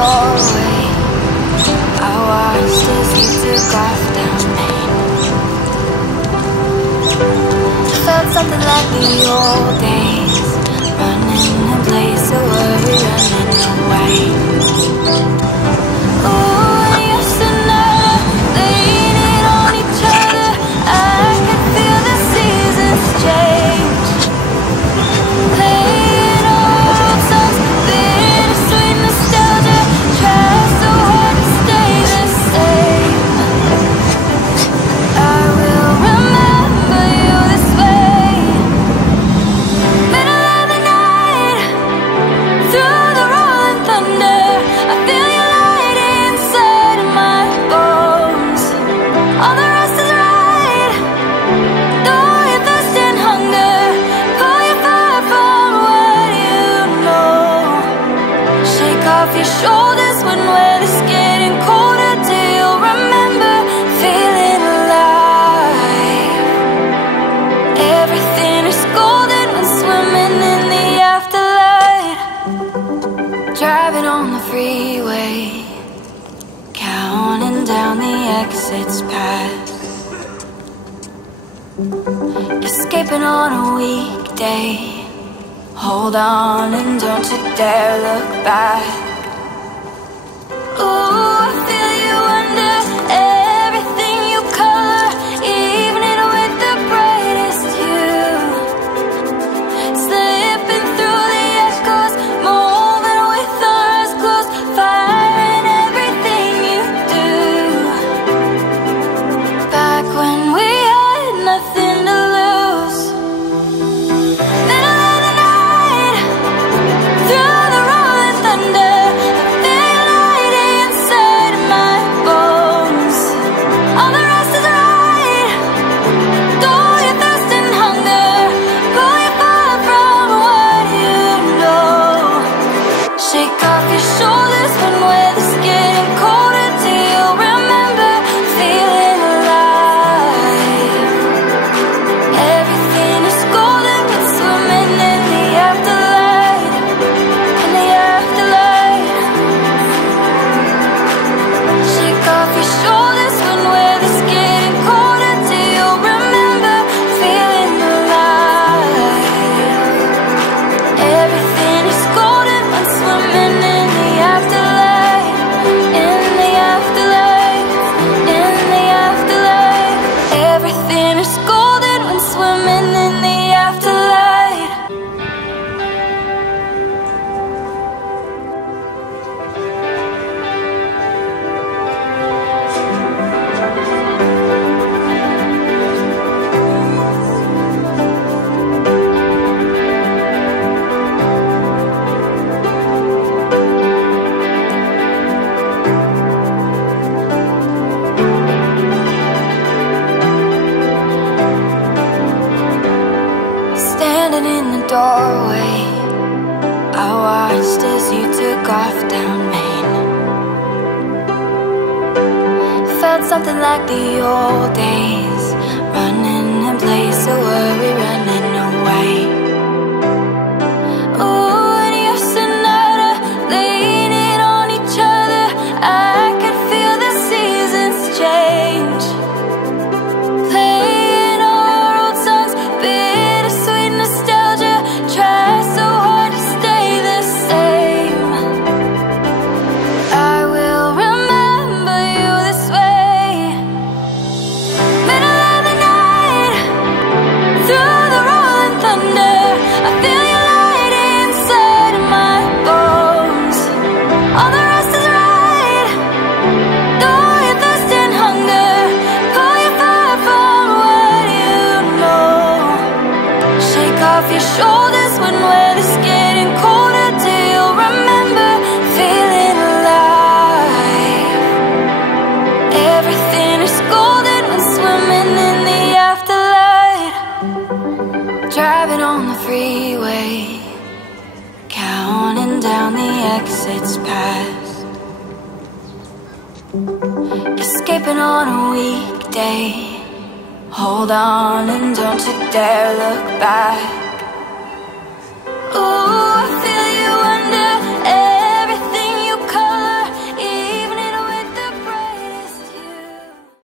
doorway, I watched as you took off down Main. Felt something like the old days, running in place of worry, running away. Ooh, and yes and no, leaning on each other, I could feel the seasons change. Playing old songs, bittersweet nostalgia, try so hard to stay the same. I will remember you this way. Middle of the night, through the rolling thunder, I feel your light inside of my bones. All the rest is right, though your thirst and hunger pull you far from what you know. Shake off your shoulders when weather's getting colder, till you'll remember feeling alive. Everything is golden when swimming in the afterlight. Driving on the freeway, counting down the exits past. Escaping on a weekday, hold on and don't you dare look back. Ooh, I feel you under everything you color, evening with the brightest hue. Slipping through the echoes, moving with our eyes closed, fire in everything you do. Back when we had nothing to lose. Middle of the night, through the rolling thunder, I feel your light inside of my bones. All the rest is right, though your thirst and hunger pull you far from what you know. Shake off your shoulders when weather's getting colder, till you'll remember feeling alive. Everything is golden when swimming in the afterlight, in the afterlight. Shake off your shoulders when weather's getting colder, till you'll remember feeling alive. Everything is golden when swimming in the afterlight, in the afterlight, in the afterlight. Everything is golden when swimming in the afterlight. Standing in the doorway, I watched as you took off down Main. Felt something like the old days, running in place of worry, running away. Ooh, and yes and nada, leaning on each other, I could feel the seasons change. Playing our old songs, bittersweet nostalgia, try so hard to stay the same. I will remember you this way. Middle of the night, through the rolling thunder, I feel your light inside of my bones. All the rest is right, though your thirst and hunger pull you far from what you know. Shake off your shoulders when weather's getting colder, till you'll remember feeling alive. Everything is golden when swimming in the afterlight. Driving on the freeway, counting down the exits past. Escaping on a weekday, hold on and don't you dare look back.